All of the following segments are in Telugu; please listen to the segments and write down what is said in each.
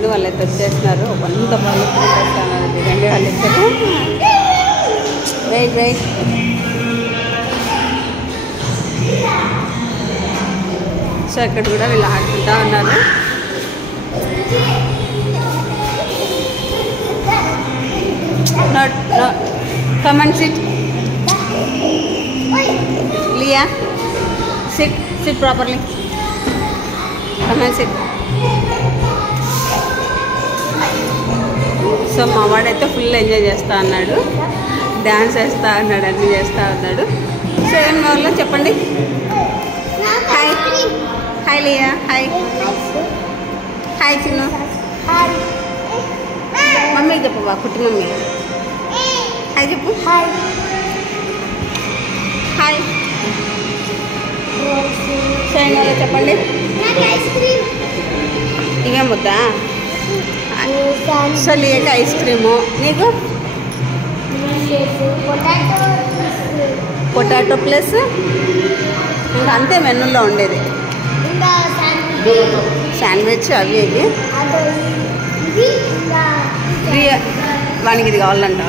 పిన్ని వాళ్ళైతే వచ్చేస్తున్నారు. కొంత పళ్ళు వస్తున్నారు. దిగండి వాళ్ళిద్దరు. Wait wait. సో ఇక్కడ కూడా వీళ్ళు ఆడుకుంటా ఉన్నారు. Come and sit. Leah, sit properly. Come and sit. So మా వాడైతే ఫుల్ ఎంజాయ్ చేస్తూ అన్నాడు, డ్యాన్స్ వేస్తూ అన్నాడు, అన్నీ చేస్తూ ఉన్నాడు. సో ఏం కావాలో చెప్పండి. Hi hi Liya. Hi hi Chinnu. మమ్మీకి చెప్పు బా, కుట్టి మమ్మీ హాయ్ చెప్పు. Hi hi. సో ఏం కావాలో చెప్పండి. ఇవేం వద్దా? సో లియాకి ఐస్ క్రీము, నీకు పొటాటో ప్లస్ ఇంకా అంతే మెనూలో ఉండేది. శాండ్విచ్ అవి ఇవి. వానికి ఇది కావాలంట.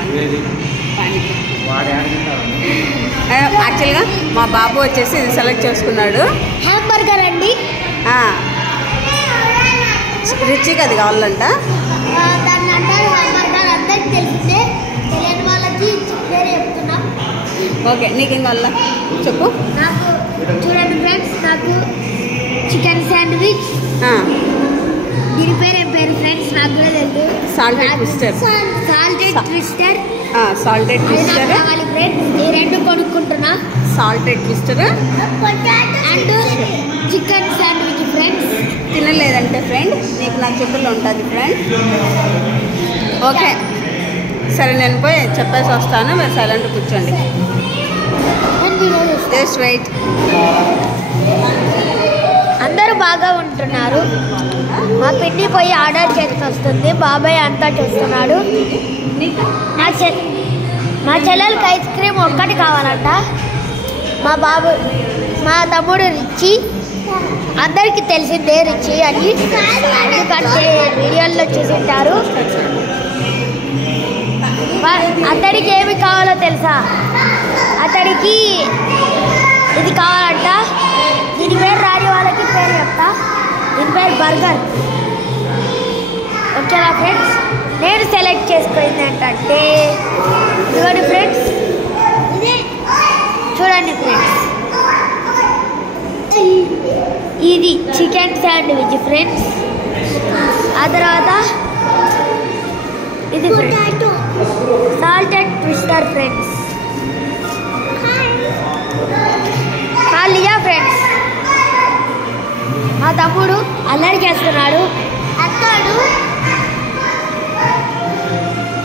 యాక్చువల్గా మా బాబు వచ్చేసి ఇది సెలెక్ట్ చేసుకున్నాడు. హ్యాంబర్గర్ అండి. రిచికి అది కావాలంట. దాన్ని అంటారు హ్యాంబర్గర్. అందరికి తెలిసిందే, తెలియని వాళ్ళకి వేరే చెప్తున్నా. ఓకే, నీకేం కావాలా చెప్పు. నాకు చూడండి ఫ్రెండ్స్, నాకు చికెన్ శాండ్విచ్. దీని పేరు ఏం పేరు ఫ్రెండ్స్? నాకు కూడా తెలుసు. Salted twister. Salted twister. Salted twister కావాలి ఫ్రెండ్స్. ఈ రెండు కొనుక్కుంటున్నా. Salted twister and chicken sandwich friends. తినలేదంటే ఫ్రెండ్ నీకు నా చేతుల్లో ఉంటుంది ఫ్రెండ్. ఓకే సరే, నేను పోయి చెప్పేసి వస్తాను, మీరు సైలెంట్ కూర్చోండి. Just wait. అందరూ బాగా ఉంటున్నారు. మా పిన్ని పోయి ఆర్డర్ చేసి వస్తుంది. బాబాయ్ అంతా చూస్తున్నాడు. మా చెల్లెలకి ఐస్ క్రీమ్ ఒక్కటి కావాలంట. మా తమ్ముడు రిచి. అందరికీ తెలిసిందే రిచి అని, ఎందుకంటే వీడియోల్లో చూసింటారు. అతడికి ఏమి కావాలో తెలుసా? అతడికి ఇది కావాలంట. దీని పేరు రాని వాళ్ళకి పేరు చెప్తా. దీని పేరు బర్గర్. ఓకేనా ఫ్రెండ్స్? నేను సెలెక్ట్ చేసుకుంది ఏంటంటే ఇదిగోండి ఫ్రెండ్స్, చూడండి ఫ్రెండ్స్, ఇది చికెన్ శాండ్విచ్ ఫ్రెండ్స్. ఆ తర్వాత ఇది salted twister friends. Liya friends, మా తమ్ముడు అల్లరి చేస్తున్నాడు. అతడు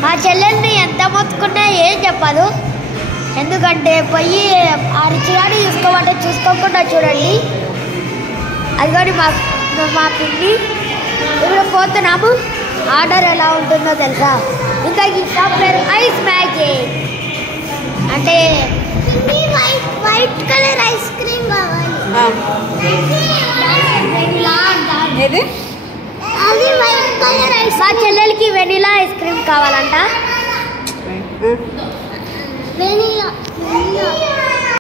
మా చెల్లెల్ని ఎంత మొత్తుకున్నా ఏం చెప్పదు. ఎందుకంటే పోయి ఆ రుచిగాని చూసుకోకుండా చూడండి. అదిగోని మా పిన్ని. ఇప్పుడు పోతున్నాము. ఆర్డర్ ఎలా ఉంటుందో తెలుసా? ఇంకా ఈ షాప్ పేరు ఐస్ మ్యాజిక్. అంటే వైట్ కలర్ ఐస్ క్రీమ్ కావాలి. ఏది? అది వైట్ కలర్ ఐస్. మా చెల్లెలకి వెనిలా ఐస్ క్రీమ్ కావాలంట. వెనిలా